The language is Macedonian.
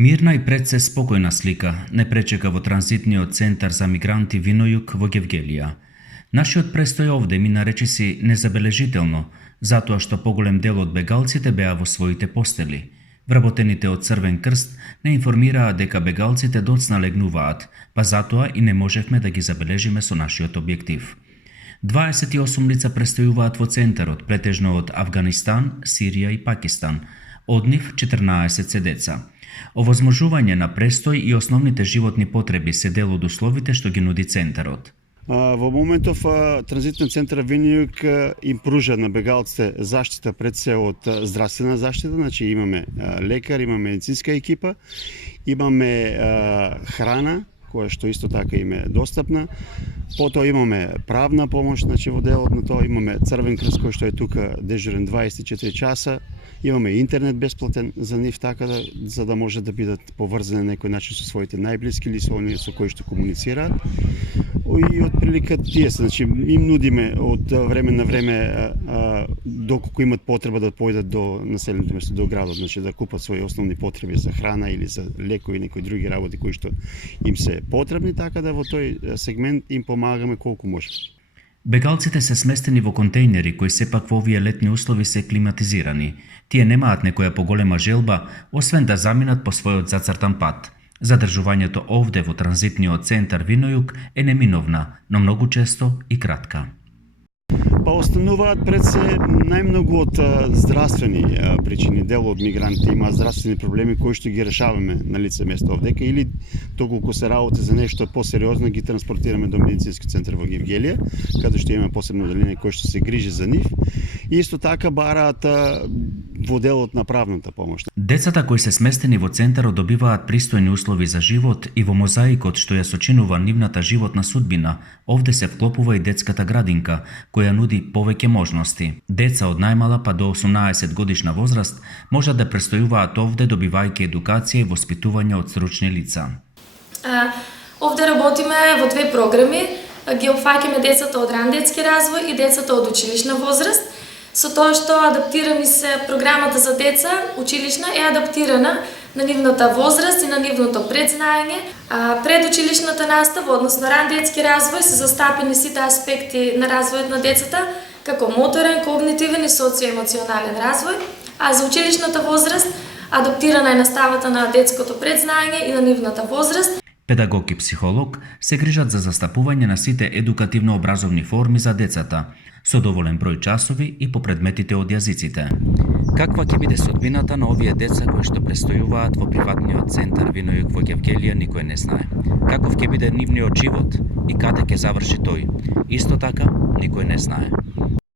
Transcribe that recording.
Мирна и пред се спокојна слика не пречека во транзитниот центар за мигранти Винојук во Гевгелија. Нашиот престој овде мина речиси незабележително, затоа што поголем дел од бегалците беа во своите постели. Вработените од Црвен крст не информираа дека бегалците доцна легнуваат, па затоа и не можевме да ги забележиме со нашиот објектив. 28 лица престојуваат во центарот, претежно од Авганистан, Сирија и Пакистан. Од нив 14 се деца. Овозможување на престој и основните животни потреби се дел од условите што ги нуди центарот. Во моментов транзитен центар Винојук им пружа на бегалците заштита пред се од здравствена заштита, значи имаме лекар, имаме медицинска екипа, имаме храна која што исто така им е достапна. Потоа имаме правна помош, значи во делот на тоа имаме Црвен крст кој што е тука дежурен 24 часа. Имаме интернет бесплатен за нив, така за да може да бидат поврзани на некој начин со своите најблиски или со оние со кои што комуницираат. И од прилика тие се, значи им нудиме од време на време доколку имат потреба да појдат до населеното место, до градот, значи да купат своји основни потреби за храна или за лекови и некои други работи кои што им се потребни, така да во тој сегмент им помагаме колку можеме. Бегалците се сместени во контејнери кои сепак во овие летни услови се климатизирани. Тие немаат некоја поголема желба, освен да заминат по својот зацртан пат. Задржувањето овде во транзитниот центар Винојук е неминовна, но многу често и кратка. Па остануваат пред се најмногу од здравствени причини. Дел од мигрантите има здравствени проблеми кои што ги решаваме на лице место овдека или доколку се работи за нешто посериозно ги транспортираме до медицински центар во Гевгелија, каде што има посебно одделение кој што се грижи за нив. И исто така бараат во делот на правната помош. Децата кои се сместени во центарот добиваат пристојни услови за живот и во мозаикот што ја сочинува нивната животна судбина, овде се вклопува и детската градинка, која нуди повеќе можности. Деца од најмала па до 18 годишна возраст можат да престојуваат овде добивајќи едукација и воспитување од стручни лица. Овде работиме во две програми. Ги опфаќаме децата од ран детски развој и децата од училишна возраст. Со тоа што адаптирани се програмата за деца, училишна е адаптирана на нивната возраст и на нивното предзнаење. Пред училишната настава, односно ран детски развој, се застапени сите аспекти на развојот на децата, како моторен, когнитивен и социоемоционален развој, а за училишната возраст адаптирана е наставата на детското предзнаење и на нивната возраст. Педагог и психолог се грижат за застапување на сите едукативно-образовни форми за децата, со доволен број часови и по предметите од јазиците. Каква ќе биде судбината на овие деца кои што престојуваат во приватниот центар Винојук во Гевгелија, никој не знае. Каков ќе биде нивниот живот и каде ќе заврши тој, исто така никој не знае.